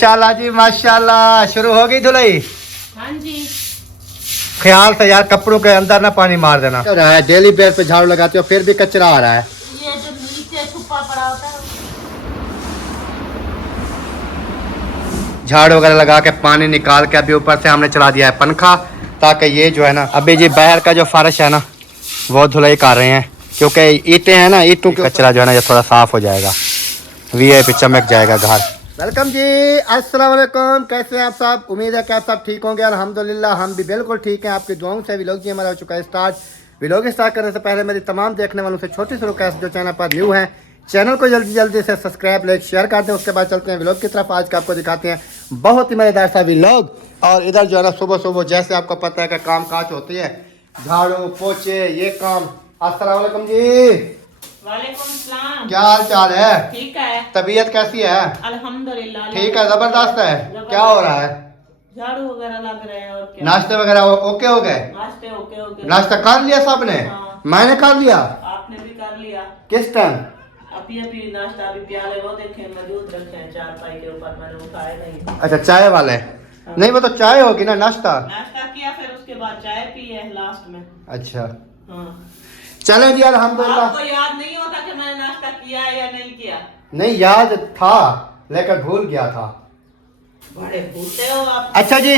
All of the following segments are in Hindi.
माशाल्लाह जी माशाल्लाह। शुरू हो गई धुलाई? हाँ जी। ख्याल से यार कपड़ों के अंदर ना पानी मार देना। क्या रहा है, डेली बेस पे झाड़ू लगाते हो फिर भी कचरा आ रहा है। ये जो नीचे छुपा पड़ा होता है झाड़ू वगैरह लगा के पानी निकाल के अभी ऊपर से हमने चला दिया है पंखा, ताकि ये जो है ना अभी जी बाहर का जो फर्श है ना वो धुलाई कर रहे हैं, क्योंकि ईंटें हैं ना, ईंटों के कचरा जो है ना ये थोड़ा साफ हो जाएगा, वीआईपी चमक जाएगा घर। वेलकम जी, अस्सलाम वालेकुम। कैसे हैं आप सब? उम्मीद है कि आप सब ठीक होंगे। अल्हम्दुलिल्लाह हम भी बिल्कुल ठीक हैं। आपकी दुआओं से व्लॉग जी हमारा हो चुका है स्टार्ट। व्लॉग स्टार्ट करने से पहले मेरी तमाम देखने वालों से छोटी सी रिक्वेस्ट, जो चैनल पर न्यू है चैनल को जल्दी जल्दी से सब्सक्राइब लाइक शेयर कर दें। उसके बाद चलते हैं व्लॉग की तरफ। आज का आपको दिखाते हैं बहुत ही मज़ेदार सा व्लॉग। और इधर जो है ना सुबह सुबह जैसे आपको पता है कि काम काज होती है, झाड़ू पोछे ये काम। अस्सलाम वालेकुम जी। वालेकुम सलाम। क्या हाल चाल है? ठीक है। तबीयत कैसी है? अल्हम्दुलिल्लाह ठीक है, जबरदस्त है। क्या हो रहा है? झाड़ू वगैरह लग रहे हैं और क्या। नाश्ते वगैरह ओके हो गए? नाश्ते ओके ओके। नाश्ता कर लिया सबने? हाँ। मैंने कर लिया। आपने भी कर लिया? किस टाइम? अभी नाश्ता अभी प्याले वो देखे मौजूद रखे हैं चारपाई के ऊपर, मैंने उठाए नहीं। अच्छा चाय वाले? हाँ। नहीं वो तो चाय होगी ना, नाश्ता। नाश्ता किया फिर उसके बाद चाय पी है लास्ट में। अच्छा हाँ। चलो जी अल्हम्दुलिल्लाह। आपको याद नहीं होता कि मैंने नाश्ता किया है या नहीं किया? नहीं याद था लेकिन भूल गया था। बड़े भूलते हो आप। अच्छा जी,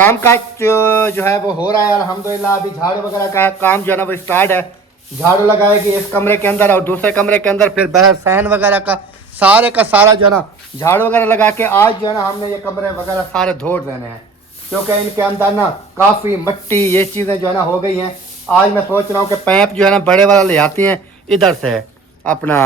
काम काज जो है वो हो रहा है अल्हम्दुलिल्लाह। अभी झाड़ू वगैरह का काम जो है ना वो स्टार्ट है। झाड़ू लगाएगी इस कमरे के अंदर और दूसरे कमरे के अंदर, फिर बाहर सहन वगैरह का सारा जो है ना झाड़ू वगैरह लगा के आज जो है ना हमने ये कमरे वगैरह सारे धो देने हैं, क्योंकि इनके अंदर ना काफ़ी मिट्टी ये चीज़ें जो है ना हो गई हैं। आज मैं सोच रहा हूँ कि पैप जो है ना बड़े वाला ले आती हैं इधर से, अपना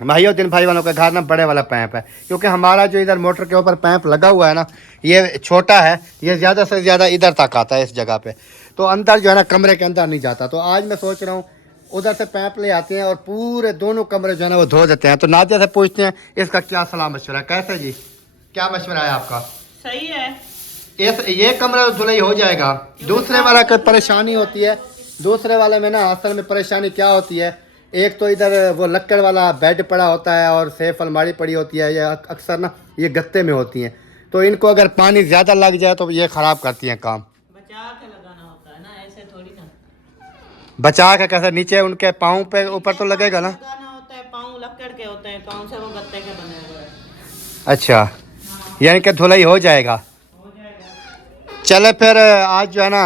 भाइयों भाई वालों का घर ना बड़े वाला पैप है, क्योंकि हमारा जो इधर मोटर के ऊपर पैप लगा हुआ है ना ये छोटा है, ये ज़्यादा से ज़्यादा इधर तक आता है इस जगह पे, तो अंदर जो है ना कमरे के अंदर नहीं जाता। तो आज मैं सोच रहा हूँ उधर से पैप ले आते हैं और पूरे दोनों कमरे जो है ना वो धो देते हैं। तो नादिया से पूछते हैं इसका क्या सलाह मशवरा है। कैसे जी, क्या मशवरा है आपका? सही है। ये कमरा धुलाई हो जाएगा। दूसरे वाला कोई परेशानी होती है, दूसरे वाले में ना असल में परेशानी क्या होती है, एक तो इधर वो लक्कड़ वाला बेड पड़ा होता है और सेफ अलमारी पड़ी होती है, ये अक्सर ना ये गत्ते में होती हैं, तो इनको अगर पानी ज़्यादा लग जाए तो ये ख़राब करती हैं काम। बचा के लगाना होता है ना, ऐसे थोड़ी ना। बचा के कैसे? नीचे उनके पाँव पे ऊपर तो लगेगा ना। लगाना होता है, पाँव लक्कड़ के होते हैं, कौन से वो गत्ते के बने हुए हैं। अच्छा, यानी कि धुलाई हो जाएगा। चले फिर आज जो है ना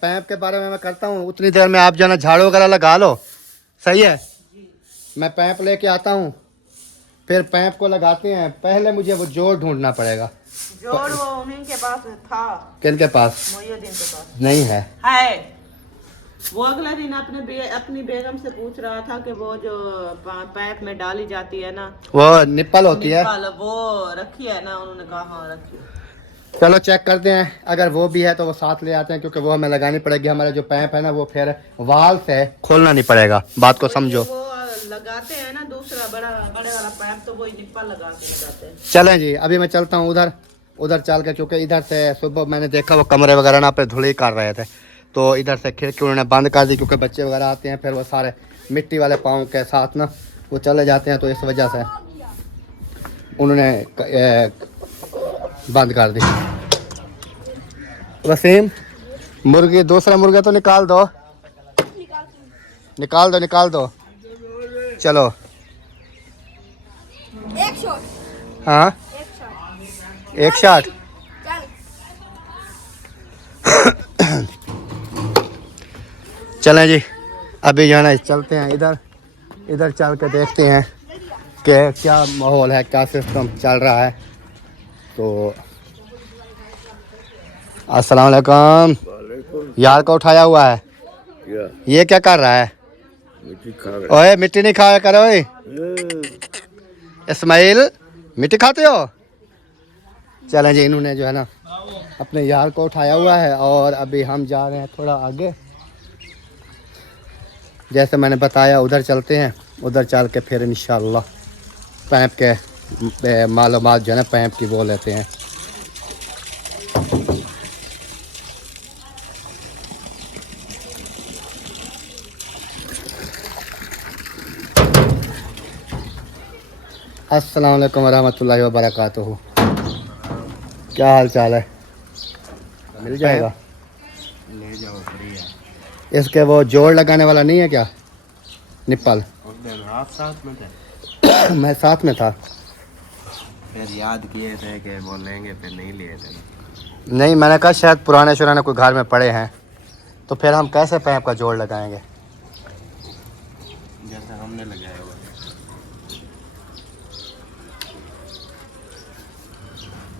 पैप के बारे में मैं करता हूँ, उतनी देर में आप जो है ना झाड़ू वगैरह लगा लो। सही है, मैं पैप लेके आता हूँ, फिर पैप को लगाते हैं। पहले मुझे वो जोड़ ढूंढना पड़ेगा। जोड़ वो उन्हीं के पास था। किनके पास? मोइनुद्दीन के पास नहीं है। वो अगला दिन अपनी बेगम से पूछ रहा था कि वो जो पैप में डाली जाती है ना, वो निप्पल होती है, वो रखी है ना? उन्होंने कहा हाँ रखी है। चलो चेक करते हैं, अगर वो भी है तो वो साथ ले आते हैं, क्योंकि वो हमें लगानी पड़ेगी। हमारा जो पैप है ना वो फिर वाल से खोलना नहीं पड़ेगा, बात को समझो। वो लगाते हैं ना दूसरा बड़े वाला पैप, तो वो निप्पल लगा के लगाते हैं। चलें जी, अभी मैं चलता हूँ उधर चल के, क्योंकि इधर से सुबह मैंने देखा वो कमरे वगैरह ना पे धुलाई कर रहे थे, तो इधर से खिड़की उन्होंने बंद कर दी, क्योंकि बच्चे वगैरह आते हैं फिर वो सारे मिट्टी वाले पाँव के साथ ना वो चले जाते हैं, तो इस वजह से उन्होंने बंद कर दी। वसीम, मुर्गी दूसरा मुर्गा तो निकाल दो। चलो एक शॉट। हाँ एक शॉट। चलें जी, अभी जो है ना चलते हैं इधर चल के देखते हैं कि क्या माहौल है, क्या सिस्टम चल रहा है। तो अस्सलाम वालेकुम। यार को उठाया हुआ है, ये क्या कर रहा है? ओए मिट्टी नहीं खाया करो। ओए इस्माइल, मिट्टी खाते हो? चलें जी, इन्होंने जो है ना अपने यार को उठाया हुआ है और अभी हम जा रहे हैं थोड़ा आगे, जैसे मैंने बताया उधर चलते हैं। उधर चल के फिर इंशाल्लाह पैप के मालूमात जो है ना पैप की वो लेते हैं। अस्सलाम वालेकुम रहमतुल्लाहि व बरकातुहू। क्या हाल चाल है? मिल जाएगा? ले जाओ फ्री है। इसके वो जोड़ लगाने वाला नहीं है क्या? निप्पल? उस दिन आप साथ में थे, मैं साथ में था। फिर याद किए थे कि वो लेंगे, फिर नहीं लिए थे। नहीं, मैंने कहा शायद पुराने शुराने कोई घर में पड़े हैं, तो फिर हम कैसे पैप का जोड़ लगाएंगे? जैसे हमने लगाया हुआ।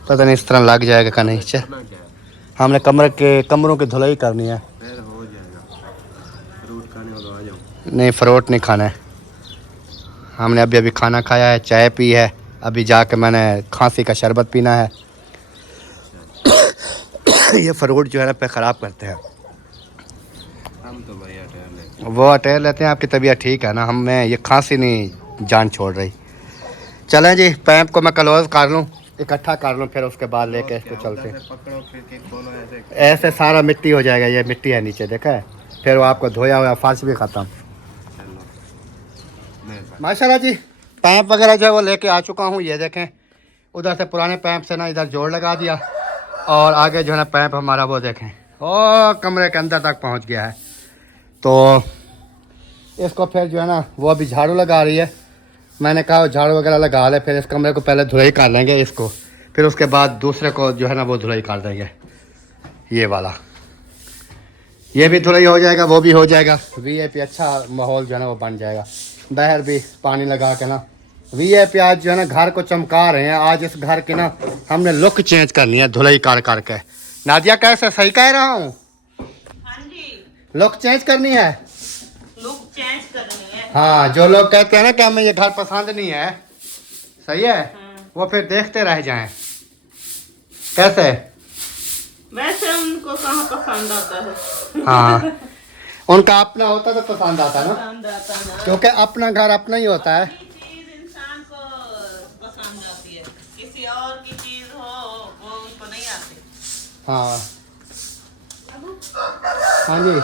पता नहीं इस तरह लग जाएगा का नहीं। चल, करना क्या है, हमने कमरों की धुलाई करनी है। फिर हो जाएगा। फ्रूट खाने वाला आ जाओ। नहीं, फ्रूट नहीं खाना है। हमने अभी अभी खाना खाया है, चाय पी है, अभी जाके मैंने खांसी का शरबत पीना है। ये फ्रूट जो है ना पे ख़राब करते हैं। हम तो भैया टहल लेते वो अटेर लेते हैं। आपकी तबीयत ठीक है ना? हमें ये खांसी नहीं जान छोड़ रही। चलें जी, पैप को मैं क्लोज कर लूँ, इकट्ठा कर लूँ, फिर उसके बाद लेके इसको चलते हैं। पकड़ो, फिर किक बोलो ऐसे। ऐसे सारा मिट्टी हो जाएगा। ये मिट्टी है नीचे, देखा है? फिर वो आपको धोया हुआ फर्श भी ख़त्म। चलो माशाल्लाह जी, पैप वगैरह जो है वो लेके आ चुका हूँ। ये देखें, उधर से पुराने पैप से ना इधर जोड़ लगा दिया, और आगे जो है ना पैप हमारा वो देखें ओ कमरे के अंदर तक पहुँच गया है। तो इसको फिर जो है ना वो अभी झाड़ू लगा रही है। मैंने कहा झाड़ू वगैरह लगा ले, फिर इस कमरे को पहले धुलाई कर लेंगे इसको, फिर उसके बाद दूसरे को जो है ना वो धुलाई कर देंगे। ये वाला, ये भी धुलाई हो जाएगा, वो भी हो जाएगा। वीआईपी अच्छा माहौल जो है ना वो बन जाएगा। बाहर भी पानी लगा के ना वीआईपी आज जो है ना घर को चमका रहे हैं। आज इस घर की ना हमने लुक चेंज करनी है धुलाई कर करके। नादिया कैसे सही कह रहा हूँ? हाँ जी, लुक चेंज करनी है। लुक चेंज करनी है। हाँ, जो लोग कहते हैं ना कि हमें ये घर पसंद नहीं है, सही है, वो फिर देखते रह जाएं। कैसे? वैसे उनको कहाँ पसंद आता है? हाँ, उनका अपना होता तो पसंद आता ना, पसंद आता ना। क्योंकि अपना घर अपना ही होता है। कोई चीज इंसान को पसंद आती है, किसी और की चीज हो वो उनको नहीं आती। हाँ हाँ जी,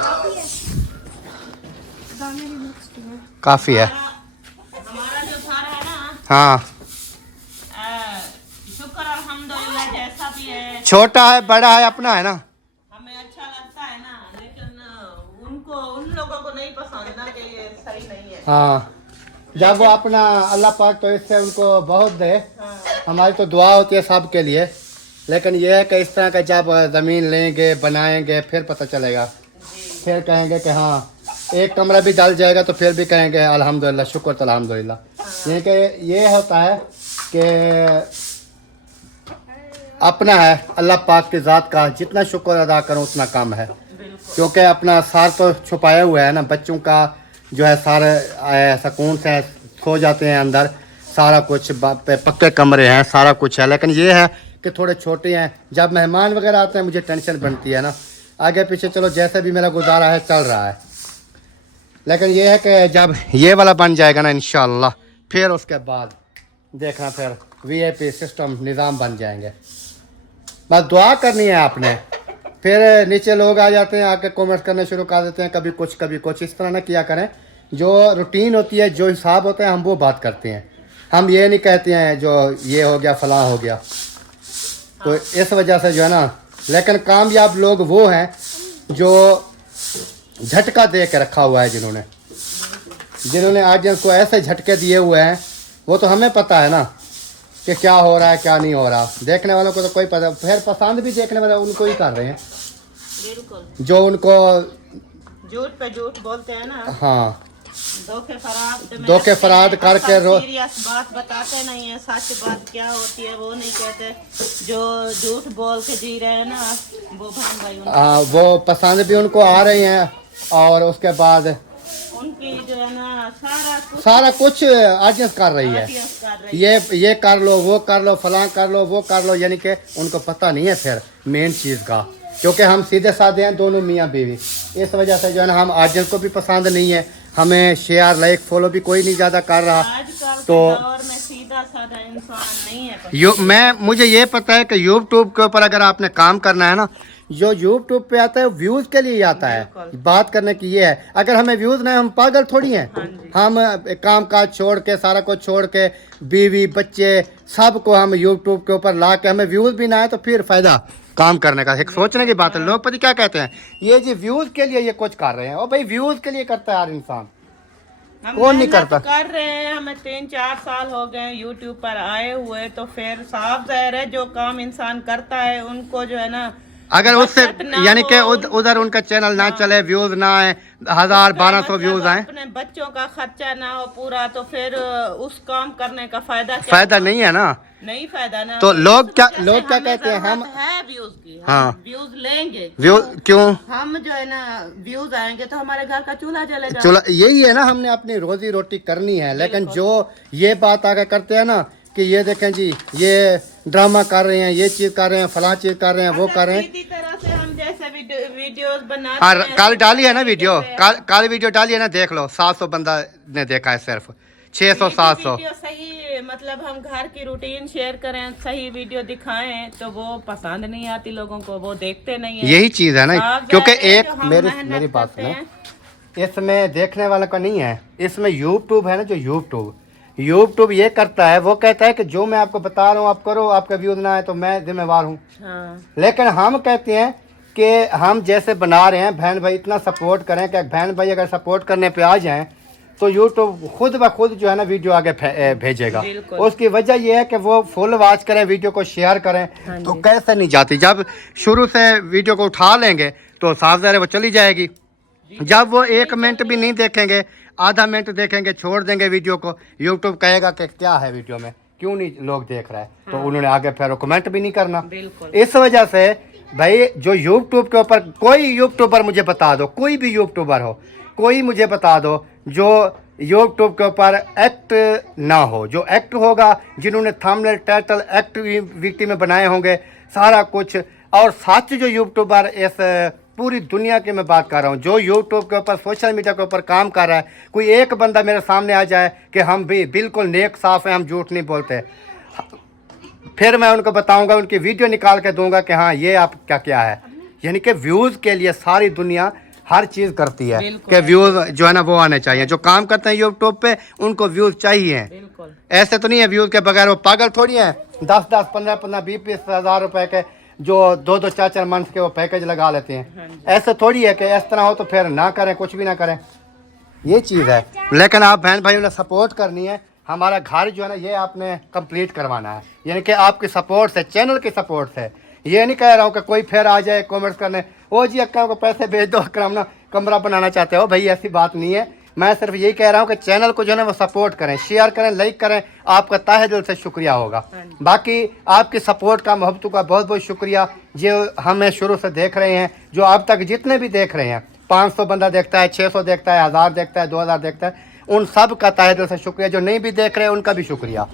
काफ़ी है। हमारा जो घर है ना, हाँ, शुक्र अल्हम्दुलिल्लाह, जैसा भी है छोटा है बड़ा है अपना है ना। हमें अच्छा लगता है ना, लेकिन उनको उन लोगों को नहीं पसंद ना कि ये सही नहीं है। हाँ, जब वो अपना अल्लाह पाक तो इससे उनको बहुत दे। हाँ, हमारी तो दुआ होती है सब के लिए, लेकिन ये है कि इस तरह का जब ज़मीन लेंगे बनाएंगे फिर पता चलेगा। फिर कहेंगे कि हाँ, एक कमरा भी डल जाएगा तो फिर भी कहेंगे अल्हम्दुलिल्लाह, शुक्र तो अल्हम्दुलिल्लाह। ये कि ये होता है कि अपना है, अल्लाह पाक की ज़ात का जितना शुक्र अदा करो उतना कम है। बिल्कुल। क्योंकि अपना सार तो छुपाया हुआ है ना, बच्चों का जो है सारे सुकून से सो जाते हैं अंदर, सारा कुछ पक्के कमरे हैं, सारा कुछ है। लेकिन ये है कि थोड़े छोटे हैं, जब मेहमान वगैरह आते हैं मुझे टेंशन बनती है ना। आगे पीछे चलो जैसे भी मेरा गुजारा है चल रहा है, लेकिन ये है कि जब ये वाला बन जाएगा ना इंशाअल्लाह, फिर उसके बाद देखना फिर वीआईपी सिस्टम निज़ाम बन जाएंगे। बस दुआ करनी है आपने। फिर नीचे लोग आ जाते हैं, आके कमेंट्स करने शुरू कर देते हैं, कभी कुछ। इस तरह ना किया करें। जो रूटीन होती है, जो हिसाब होता है, हम वो बात करते हैं। हम ये नहीं कहते हैं जो ये हो गया फलां हो गया। तो इस वजह से जो है ना, लेकिन कामयाब लोग वो हैं जो झटका दे के रखा हुआ है, जिन्होंने ऑडियंस को ऐसे झटके दिए हुए हैं। वो तो हमें पता है ना कि क्या हो रहा है क्या नहीं हो रहा। देखने वालों को तो कोई पता, फिर पसंद भी देखने वाले उनको ही कर रहे हैं बिल्कुल, जो उनको झूठ पे झूठ बोलते हैं ना। हाँ, धोखे फराड करके सीरियस बात बताते नहीं है, सच बात क्या होती है वो नहीं कहते। जो झूठ बोल के जी रहे हैं ना, वो भान भाई हाँ, वो पसंद भी उनको आ रही हैं, और उसके बाद उनकी जो है ना सारा कुछ ऑडियंस कर रही है। audience कर रही है। ये कर लो, वो कर लो, फलां कर लो, वो कर लो, यानी कि उनको पता नहीं है फिर मेन चीज़ का। क्योंकि हम सीधे साधे हैं दोनों मियाँ बीवी, इस वजह से जो है ना हम ऑडियंस को भी पसंद नहीं है, हमें शेयर लाइक फॉलो भी कोई नहीं ज़्यादा कर रहा। आजकल तो के दौर में सीधा साधा इंसान नहीं है। मुझे ये पता है कि यूट्यूब के ऊपर अगर आपने काम करना है ना, जो यूट्यूब पे आता है व्यूज के लिए ही आता है। बिल्कुल। बात करने की ये है, अगर हमें व्यूज ना है, हम पागल थोड़ी हैं। हाँ जी। हम काम काज छोड़ के, सारा कुछ छोड़ के, बीवी बच्चे सबको हम यूट्यूब के ऊपर ला के, हमें व्यूज भी ना है तो फिर फायदा काम करने का। एक सोचने की बात है। लोग पता क्या कहते हैं, ये जी व्यूज के लिए ये कुछ कर रहे हैं। और भाई व्यूज के लिए करता है हर इंसान, हम कौन नहीं मेहनत करता। कर रहे हैं, हमें 3-4 साल हो गए यूट्यूब पर आए हुए, तो फिर साफ जाहिर है जो काम इंसान करता है उनको जो है ना, अगर उससे बचत ना यानी कि हो, उधर उनका चैनल ना चले, व्यूज ना आए, 1000-1200 मतलब व्यूज आए, अपने बच्चों का खर्चा ना हो पूरा, तो फिर उस काम करने का फायदा क्या? फायदा नहीं है ना। नहीं फायदा ना। तो इस लोग क्या वजह से कहते हैं, हमें हम ज़रूरत है व्यूज की, हाँ। हम व्यूज लेंगे। व्यूज क्यों? हम जो है ना व्यूज आएंगे तो हमारे घर का चूल्हा जलेगा। चलो यही है ना, हमने अपनी रोजी रोटी करनी है। लेकिन जो ये बात आगे करते हैं ना कि ये देखें जी, ये ड्रामा कर रहे हैं, ये चीज कर रहे हैं, फलां चीज कर रहे हैं, वो कर रहे हैं। सीधी तरह से हम जैसे वीडियोस बनाते हाँ, हैं, कल डाली है ना वीडियो, जैसे कल वीडियो डाली है ना, देख लो 700 बंदा ने देखा है, सिर्फ 600-700। वीडियो सही, मतलब हम घर की रूटीन शेयर करें, सही वीडियो दिखाएं तो वो पसंद नहीं आती लोगों को, वो देखते नहीं है। यही चीज है ना, साफ क्योंकि जाहिर है एक जो हम मेरी मेहनत बात करते सुनो, हैं। इसमें देखने वाला का नहीं है, इसमें यूट्यूब है ना, जो यूट्यूब ये करता है, वो कहता है कि जो मैं आपको बता रहा हूँ आप करो, आपका व्यूज ना आए तो मैं जिम्मेवार हूँ। हाँ, लेकिन हम कहते हैं कि हम जैसे बना रहे हैं, बहन भाई इतना सपोर्ट करें कि बहन भाई अगर सपोर्ट करने पे आ जाएं तो यूट्यूब खुद ब खुद जो है ना वीडियो आगे भेजेगा। बिल्कुल। उसकी वजह यह है कि वो फुल वॉच करें, वीडियो को शेयर करें, हाँ तो जी। कैसे नहीं जाती। जब शुरू से वीडियो को उठा लेंगे तो साफ ज़ाहिर है वो चली जाएगी। जब वो 1 मिनट भी नहीं देखेंगे, आधा मिनट देखेंगे, छोड़ देंगे वीडियो को, यूट्यूब कहेगा कि क्या है वीडियो में, क्यों नहीं लोग देख रहे हैं, तो उन्होंने आगे फिर कमेंट भी नहीं करना। बिल्कुल। इस वजह से भाई जो यूट्यूब के ऊपर, कोई यूट्यूबर मुझे बता दो, कोई भी यूट्यूबर हो, कोई मुझे बता दो जो यूट्यूब के ऊपर एक्ट ना हो। जो एक्ट होगा, जिन्होंने थंबनेल टाइटल एक्टिविटी में बनाए होंगे सारा कुछ, और सच जो यूट्यूबर इस पूरी दुनिया की मैं बात कर रहा हूँ, जो यूट्यूब के ऊपर, सोशल मीडिया के ऊपर काम कर रहा है, कोई एक बंदा मेरे सामने आ जाए कि हम भी बिल्कुल नेक साफ हैं, हम झूठ नहीं बोलते, फिर मैं उनको बताऊंगा, उनकी वीडियो निकाल के दूंगा कि हाँ ये आप क्या है। यानी कि व्यूज़ के लिए सारी दुनिया हर चीज़ करती है कि व्यूज़ जो है ना वो आने चाहिए। जो काम करते हैं यूट्यूब पे उनको व्यूज़ चाहिए। बिल्कुल। ऐसे तो नहीं है व्यूज़ के बगैर वो पागल थोड़ी हैं। 10-10, 15-15, 20-20 हज़ार रुपए के जो 2-2, 4-4 मंथ के वो पैकेज लगा लेते हैं। ऐसे थोड़ी है कि इस तरह हो तो फिर ना करें, कुछ भी ना करें, ये चीज़ है। लेकिन आप बहन भाइयों ने सपोर्ट करनी है। हमारा घर जो है ना ये आपने कंप्लीट करवाना है, यानी कि आपकी सपोर्ट से, चैनल की सपोर्ट से। ये नहीं कह रहा हूँ कि कोई फिर आ जाए कमेंट्स करने, ओ जी अक्का को पैसे भेज दो, अक्का हम ना कमरा बनाना चाहते हो। भाई ऐसी बात नहीं है। मैं सिर्फ यही कह रहा हूँ कि चैनल को जो है ना वो सपोर्ट करें, शेयर करें, लाइक करें। आपका तहे दिल से शुक्रिया होगा। बाकी आपकी सपोर्ट का, मोहब्बतों का बहुत बहुत शुक्रिया, जो हमें शुरू से देख रहे हैं, जो अब तक जितने भी देख रहे हैं, 500 बंदा देखता है, 600 देखता है, 1000 देखता है, 2000 देखता है, उन सब का तहे दिल से शुक्रिया। जो नहीं भी देख रहे हैं उनका भी शुक्रिया।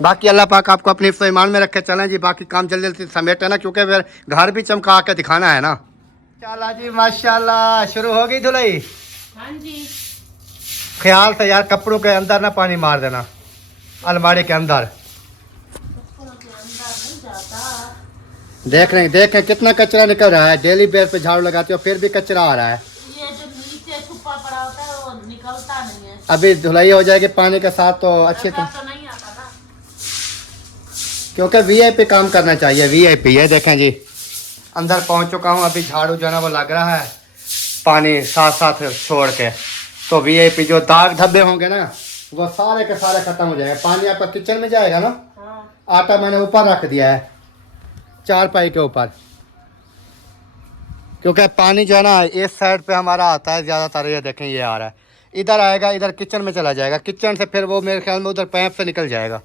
बाकी अल्लाह पाक आपको अपनी हिफ्ज़ ईमान में रखे। चलें जी, बाकी काम जल्दी जल्दी समेटे ना, क्योंकि फिर घर भी चमका के दिखाना है ना। चला जी, माशाल्लाह शुरू हो गई धुलाई। हाँ जी। ख्याल से यार, कपड़ों के अंदर ना पानी मार देना, अलमारी के अंदर। देखें कितना कचरा निकल रहा है। डेली बेस पे झाड़ू लगाते हो फिर भी कचरा आ रहा है। ये जो नीचे छुपा पड़ा होता है वो निकलता नहीं है। अभी धुलाई हो जाएगी पानी के साथ तो अच्छी तरह, तो नहीं आता ना, क्योंकि वीआईपी काम करना चाहिए। वीआईपी ये देखें जी, अंदर पहुंच चुका हूं। अभी झाड़ू जो है ना वो लग रहा है, पानी साथ साथ छोड़ के, तो वीआईपी जो दाग धब्बे होंगे ना वो सारे के सारे खत्म हो जाएंगे। पानी आपका किचन में जाएगा ना। हाँ। आटा मैंने ऊपर रख दिया है, चारपाई के ऊपर, क्योंकि पानी जो है ना इस साइड पे हमारा आता है ज़्यादातर। ये देखें ये आ रहा है, इधर आएगा, इधर किचन में चला जाएगा, किचन से फिर वो मेरे ख्याल में उधर पैप से निकल जाएगा।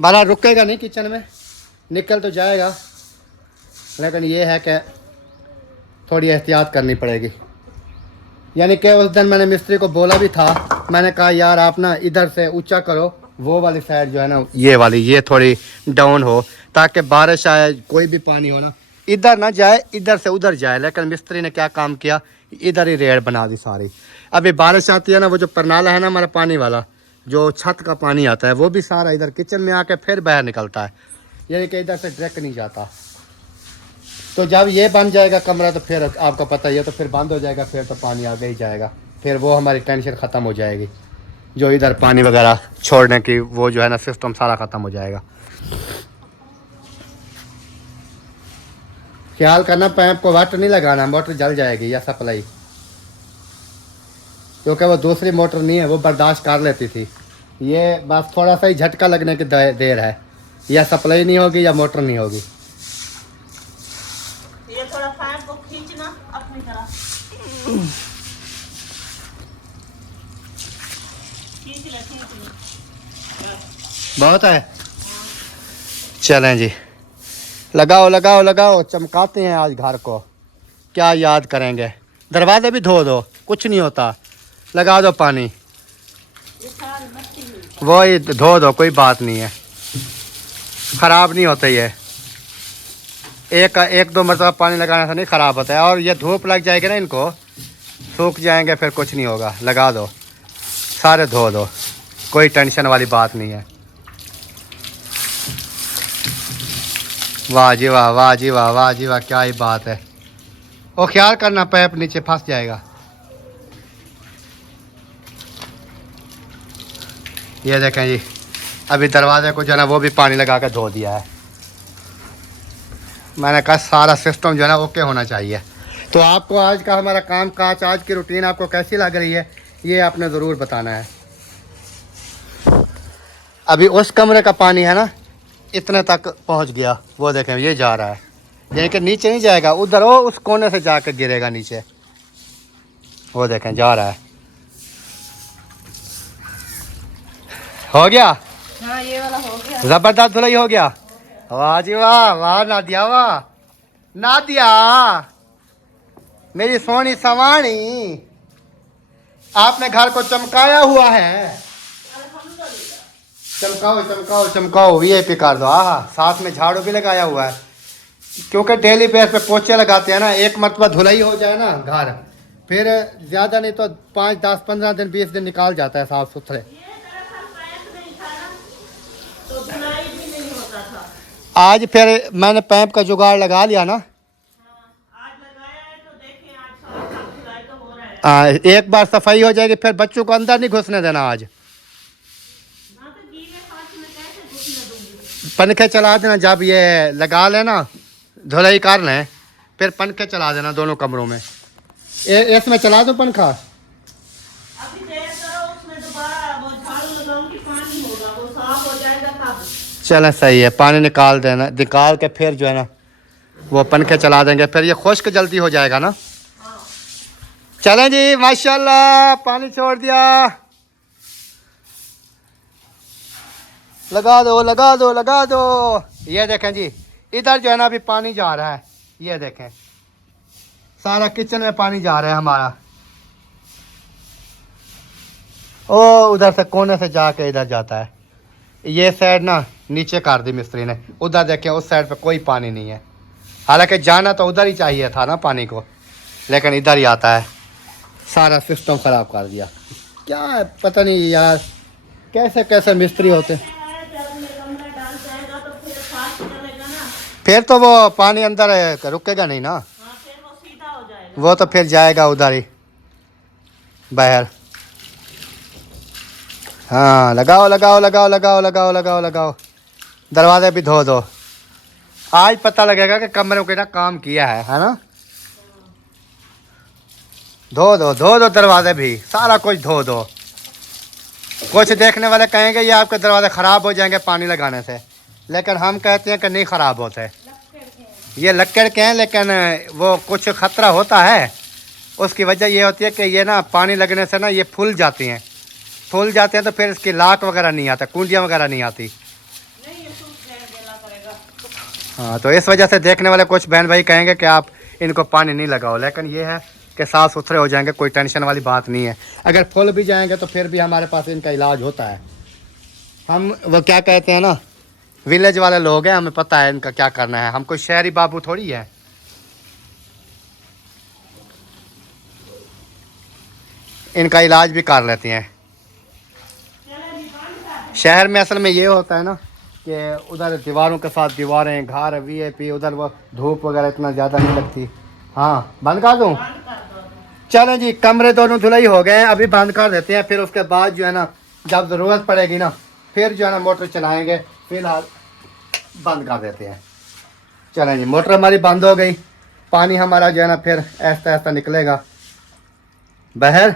बाला रुकेगा नहीं किचन में, निकल तो जाएगा, लेकिन ये है कि थोड़ी एहतियात करनी पड़ेगी। यानी कि उस दिन मैंने मिस्त्री को बोला भी था, मैंने कहा यार आप ना इधर से ऊंचा करो, वो वाली साइड जो है ना, ये वाली, ये थोड़ी डाउन हो, ताकि बारिश आए, कोई भी पानी हो ना इधर ना जाए, इधर से उधर जाए। लेकिन मिस्त्री ने क्या काम किया, इधर ही रेड बना दी सारी। अभी बारिश आती है ना, वो जो परनाला है ना हमारा पानी वाला, जो छत का पानी आता है, वो भी सारा इधर किचन में आके फिर बाहर निकलता है, यानी कि इधर से डायरेक्ट नहीं जाता। तो जब ये बन जाएगा कमरा तो फिर आपका पता ही है, तो फिर बंद हो जाएगा, फिर तो पानी आगे ही जाएगा, फिर वो हमारी टेंशन ख़त्म हो जाएगी, जो इधर पानी वगैरह छोड़ने की वो जो है ना सिस्टम सारा ख़त्म हो जाएगा। ख्याल करना पैप को वाटर नहीं लगाना, मोटर जल जाएगी या सप्लाई, क्योंकि वो दूसरी मोटर नहीं है, वो बर्दाश्त कर लेती थी। ये बस थोड़ा सा ही झटका लगने की देर है, या सप्लाई नहीं होगी या मोटर नहीं होगी। ये थोड़ा फैन को खींचना अपनी तरफ, खींच ले। बहुत है। चलें जी, लगाओ लगाओ लगाओ, चमकाते हैं आज घर को, क्या याद करेंगे। दरवाजे भी धो दो, कुछ नहीं होता, लगा दो पानी, ये सारी मस्ती हुई। वही धो दो, कोई बात नहीं है, ख़राब नहीं होते ये, एक दो मरतबा पानी लगाने से नहीं ख़राब होता है। और ये धूप लग जाएगी ना, इनको सूख जाएंगे, फिर कुछ नहीं होगा, लगा दो, सारे धो दो, कोई टेंशन वाली बात नहीं है। वाह जी वाह, वाह जी वाह, वाह जी वाह, क्या ही बात है। और ख्याल करना पैप नीचे फंस जाएगा। ये देखें जी, अभी दरवाजे को जो है ना वो भी पानी लगा कर धो दिया है। मैंने कहा सारा सिस्टम जो है ना ओके होना चाहिए। तो आपको आज का हमारा काम काज, आज की रूटीन आपको कैसी लग रही है, ये आपने ज़रूर बताना है। अभी उस कमरे का पानी है ना इतने तक पहुंच गया, वो देखें ये जा रहा है, यानी कि नीचे नहीं जाएगा, उधर वो उस कोने से जाकर गिरेगा नीचे, वो देखें जा रहा है। हो गया, हाँ ये वाला हो गया। जबरदस्त धुलाई हो गया। वाह जी वाह, वाह नादिया, वाह नादिया, मेरी सोनी सवानी, आपने घर को चमकाया हुआ है। चमकाओ चमकाओ चमकाओ, वीआईपी कर दो। हाँ, साथ में झाड़ू भी लगाया हुआ है, क्योंकि डेली बेस पे पोछे लगाते हैं ना, एक मरतबा धुलाई हो जाए ना घर, फिर ज़्यादा नहीं तो 5, 10, 15 दिन 20 दिन निकाल जाता है साफ सुथरे। तो धुलाई भी नहीं होता था। आज फिर मैंने पैप का जुगाड़ लगा लिया ना, आज लगाया है तो देखिए आज साफ साफ धुलाई तो हो रहा है। एक बार सफाई हो जाएगी, फिर बच्चों को अंदर नहीं घुसने देना। आज ना तो गीले हाथ में कैसे घुसने दूंगी। पंखे चला देना, जब ये लगा लेना धुलाई कर लें, फिर पंखे चला देना दोनों कमरों में। इसमें चला दो पंखा, अभी देर करो, उसमें दोबारा वो झाड़ू लगाऊंगी, पानी होगा, वो साफ हो जाएगा तब। चलें सही है, पानी निकाल देना, निकाल के फिर जो है ना वो पंखे चला देंगे, फिर ये खुश्क जल्दी हो जाएगा ना। चलें जी, माशाल्लाह पानी छोड़ दिया, लगा दो लगा दो लगा दो। ये देखें जी, इधर जो है ना अभी पानी जा रहा है, ये देखें सारा किचन में पानी जा रहा है हमारा, ओ उधर से कोने से जाके इधर जाता है। ये साइड ना नीचे कर दी मिस्त्री ने, उधर देखें उस साइड पे कोई पानी नहीं है, हालांकि जाना तो उधर ही चाहिए था ना पानी को, लेकिन इधर ही आता है, सारा सिस्टम ख़राब कर दिया। क्या है पता नहीं यार, कैसे कैसे मिस्त्री होते हैं। फिर तो वो पानी अंदर रुकेगा नहीं ना, फिर वो सीधा हो जाएगा, वो तो फिर जाएगा उधर ही बाहर। हाँ लगाओ लगाओ लगाओ लगाओ लगाओ लगाओ लगाओ, दरवाजे भी धो दो, आज पता लगेगा कि कमरे के ना काम किया है ना। धो दो धो दो दरवाजे भी, सारा कुछ धो दो। कुछ देखने वाले कहेंगे ये आपके दरवाजे ख़राब हो जाएंगे पानी लगाने से, लेकिन हम कहते हैं कि नहीं ख़राब होते, ये लक्कड़ के हैं, लेकिन वो कुछ ख़तरा होता है। उसकी वजह ये होती है कि ये ना पानी लगने से ना ये फूल जाती हैं, फूल जाते हैं तो फिर इसकी लाक वगैरह नहीं आता, कुंडियाँ वगैरह नहीं आती। नहीं ये सूख देना पड़ेगा। हाँ, तो इस वजह से देखने वाले कुछ बहन भाई कहेंगे कि आप इनको पानी नहीं लगाओ, लेकिन ये है कि साफ़ सुथरे हो जाएंगे, कोई टेंशन वाली बात नहीं है। अगर फूल भी जाएंगे तो फिर भी हमारे पास इनका इलाज होता है। हम वो क्या कहते हैं ना, विलेज वाले लोग हैं, हमें पता है इनका क्या करना है, हम कोई शहरी बाबू थोड़ी है। इनका इलाज भी कर लेते हैं। शहर में असल में ये होता है ना कि उधर दीवारों के साथ दीवारें, घर वीआईपी, उधर वो धूप वगैरह इतना ज़्यादा नहीं लगती। हाँ बंद कर दूँ? चलो जी, कमरे दोनों धुलाई हो गए हैं, अभी बंद कर देते हैं। फिर उसके बाद जो है ना, जब ज़रूरत पड़ेगी ना, फिर जो है ना मोटर चलाएँगे। फिलहाल बंद कर देते हैं। चलें जी, मोटर हमारी बंद हो गई। पानी हमारा जो है ना फिर ऐसा ऐसा निकलेगा बाहर।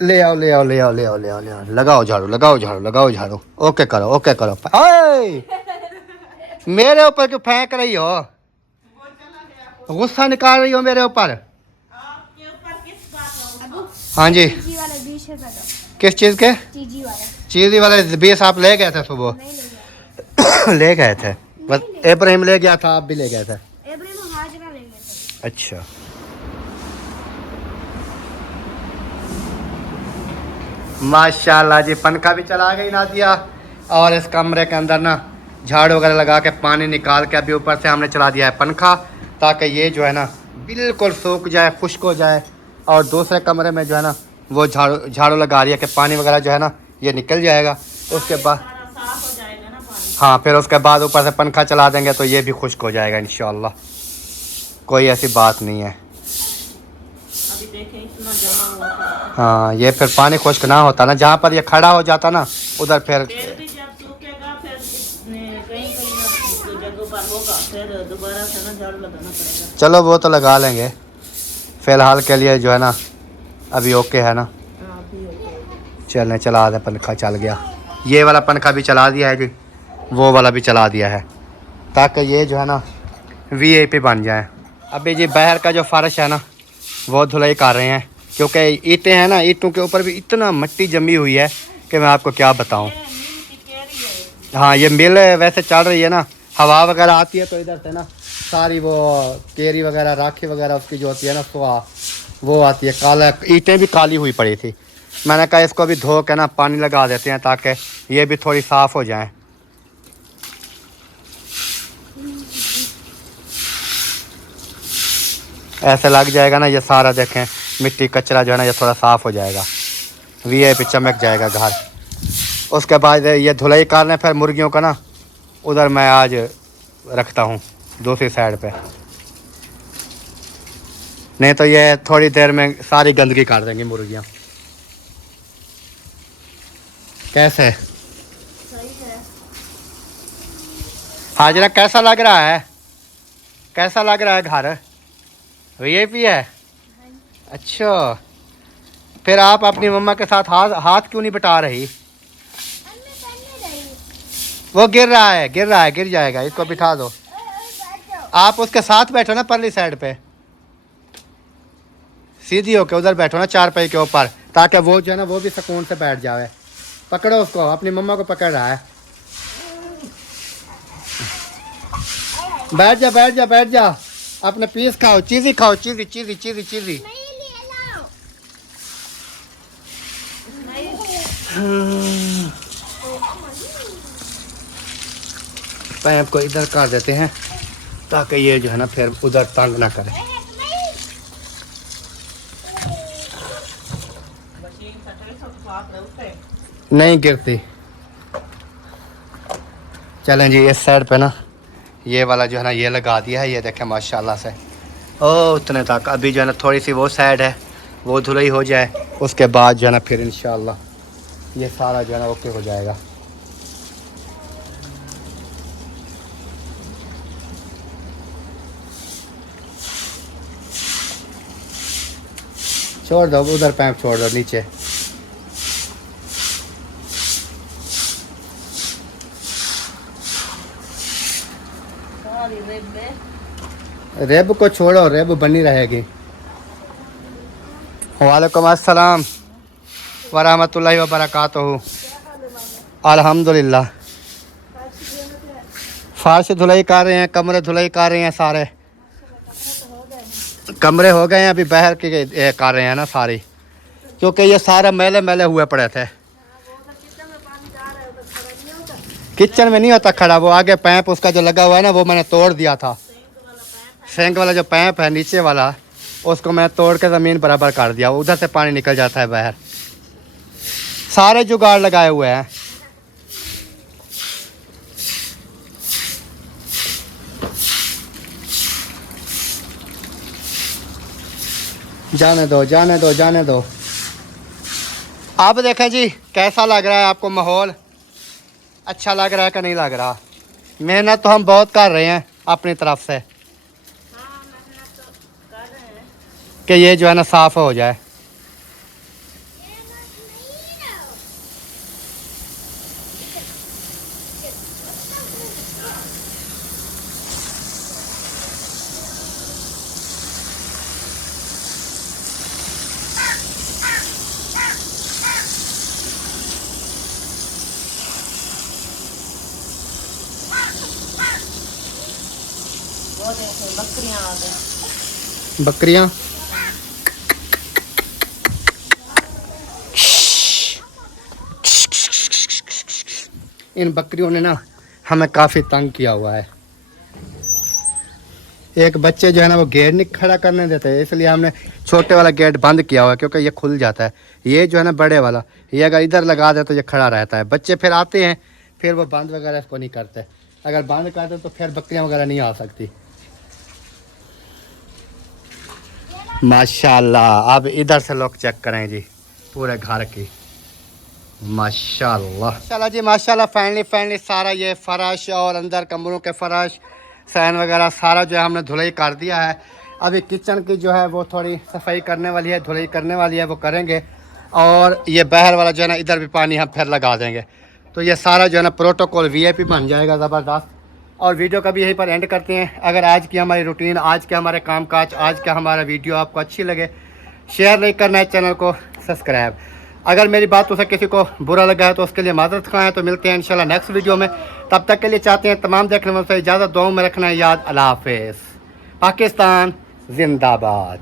ले आओ ले आओ ले आओ ले आओ ले आओ ले आओ, लगाओ झाड़ू लगाओ झाड़ू लगाओ झाड़ू। ओके करो ओके करो। ओए मेरे ऊपर क्यों फेंक रही हो? गुस्सा निकाल रही हो मेरे ऊपर? आपके ऊपर किस बात का? हाँ जी, चीजी वाले 20 है दादा। किस चीज़ के? चीजी वाले चीज़ी वाले 20 आप ले गए थे सुबह? नहीं ले गया। ले गए थे बस, इब्राहिम ले गया था, आप भी ले गए थे? इब्राहिम हाजरा ले गए थे। अच्छा, माशाल्लाह जी, पंखा भी चला गई नादिया। और इस कमरे के अंदर ना झाड़ू वगैरह लगा के पानी निकाल के अभी ऊपर से हमने चला दिया है पंखा, ताकि ये जो है ना बिल्कुल सूख जाए, खुश्क हो जाए। और दूसरे कमरे में जो है ना वो झाड़ू लगा रही है कि पानी वगैरह जो है ना ये निकल जाएगा। उसके बाद सारा साफ हो जाएगा ना पानी। हाँ, फिर उसके बाद ऊपर से पंखा चला देंगे तो ये भी खुश्क हो जाएगा इंशाल्लाह। कोई ऐसी बात नहीं है। अभी देखें इतना जमा हुआ था। हाँ, ये फिर पानी खुश्क ना होता ना, जहाँ पर ये खड़ा हो जाता ना उधर फिर भी जब सूखेगा फिर कहीं कहीं ना जगह पर होगा, फिर दोबारा से ना झाड़ू लगाना पड़ेगा। चलो वो तो लगा लेंगे, फ़िलहाल के लिए जो है ना अभी ओके है ना। हाँ अभी होगा। चलने चला दे, पंखा चल गया। ये वाला पंखा भी चला दिया है जी, वो वाला भी चला दिया है, ताकि ये जो है ना वीआईपी बन जाए। अभी जी बाहर का जो फर्श है ना वो धुलाई कर रहे हैं, क्योंकि ईंटें हैं ना, ईंटों के ऊपर भी इतना मिट्टी जमी हुई है कि मैं आपको क्या बताऊं। हाँ, ये मिल वैसे चल रही है ना, हवा वगैरह आती है तो इधर से ना सारी वो केरी वगैरह, राखी वगैरह उसकी जो होती है ना सुहा, वो आती है। काला ईंटें भी काली हुई पड़ी थी। मैंने कहा इसको भी धो के ना पानी लगा देते हैं ताकि ये भी थोड़ी साफ़ हो जाएं। ऐसे लग जाएगा ना ये सारा, देखें मिट्टी कचरा जो है ना ये थोड़ा साफ़ हो जाएगा, वीआईपी चमक जाएगा घर। उसके बाद ये धुलाई करने फिर मुर्गियों का ना उधर मैं आज रखता हूँ दूसरी साइड पे, नहीं तो ये थोड़ी देर में सारी गंदगी काट देंगी मुर्गियाँ। कैसे हाजरा, कैसा लग रहा है? कैसा लग रहा है घर? वीआईपी है? अच्छा, फिर आप अपनी मम्मा के साथ हाथ क्यों नहीं बटा रही? वो गिर रहा है गिर रहा है, गिर जाएगा, इसको बिठा दो। आप उसके साथ बैठो ना परली साइड पे, सीधी होके उधर बैठो ना चारपाई के ऊपर, ताकि वो जो है ना वो भी सुकून से बैठ जाए। पकड़ो उसको, अपनी मम्मा को पकड़ रहा है। बैठ जा बैठ जा बैठ जा, अपने पीस खाओ, चीज़ी खाओ, चीज़ी चीज़ी चीज़ी चीज़ी। पैप को इधर कर देते हैं ताकि ये जो है ना फिर उधर तंग ना करे। नहीं गिरती। चलें जी, इस साइड पे ना ये वाला जो है ना ये लगा दिया है, ये देखें माशाल्लाह से। ओ उतने तक, अभी जो है ना थोड़ी सी वो साइड है वो धुलाई हो जाए, उसके बाद जो है ना फिर इंशाल्लाह ये सारा जो है ना ओके हो जाएगा। छोड़ दो उधर, पैप छोड़ दो नीचे। रेब को छोड़ो, रेब बनी रहेगी। वालेकुम अस्सलाम वरहमतुल्लाहि वबरकातुहू। अल्हम्दुलिल्लाह, फार्श धुलाई कर रहे हैं, कमरे धुलाई कर रहे हैं, सारे कमरे हो गए हैं। अभी बाहर के कर रहे हैं ना सारी, क्योंकि ये सारे मैले मैले हुए पड़े थे। किचन में नहीं होता खड़ा, वो आगे पैप उसका जो लगा हुआ है ना वो मैंने तोड़ दिया था। सिंक वाला जो पैप है नीचे वाला, उसको मैंने तोड़ के ज़मीन बराबर कर दिया, उधर से पानी निकल जाता है बाहर। सारे जुगाड़ लगाए हुए हैं। जाने दो जाने दो जाने दो। आप देखें जी कैसा लग रहा है आपको माहौल, अच्छा लग रहा है कि नहीं लग रहा। मेहनत तो हम बहुत कर रहे हैं अपनी तरफ से हाँ मेहनत तो कर रहे हैं। कि ये जो है ना साफ़ हो जाए। वो देखो बकरियां आ गई। बकरियां इन बकरियों ने ना हमें काफ़ी तंग किया हुआ है। एक बच्चे जो है ना वो गेट नहीं खड़ा करने देते, इसलिए हमने छोटे वाला गेट बंद किया हुआ है क्योंकि ये खुल जाता है। ये जो है ना बड़े वाला, ये अगर इधर लगा दे तो ये खड़ा रहता है। बच्चे फिर आते हैं, फिर वो बंद वगैरह इसको नहीं करते। अगर बंद कर दे तो फिर बकरियां वगैरह नहीं आ सकती। माशाल्लाह। अब इधर से लोग चेक करें जी पूरे घर की। माशाल्लाह माशाल्लाह जी माशाल्लाह। फाइनली सारा ये फर्श और अंदर कमरों के फर्श फैन वगैरह सारा जो है हमने धुलाई कर दिया है। अभी किचन की जो है वो थोड़ी सफाई करने वाली है, धुलाई करने वाली है, वो करेंगे। और ये बाहर वाला जो है ना इधर भी पानी हम फिर लगा देंगे। तो ये सारा जो है ना प्रोटोकॉल VIP बन जाएगा ज़बरदस्त। और वीडियो का भी यहीं पर एंड करते हैं। अगर आज की हमारी रूटीन, आज के हमारे कामकाज, आज का हमारा वीडियो आपको अच्छी लगे, शेयर नहीं करना है चैनल को सब्सक्राइब। अगर मेरी बात उसे किसी को बुरा लगा है तो उसके लिए माजरत खाएँ। तो मिलते हैं इंशाल्लाह नेक्स्ट वीडियो में। तब तक के लिए चाहते हैं तमाम देखने वालों से इजाज़त, दुआओं में रखना है याद। अल्लाह हाफिज़। पाकिस्तान जिंदाबाद।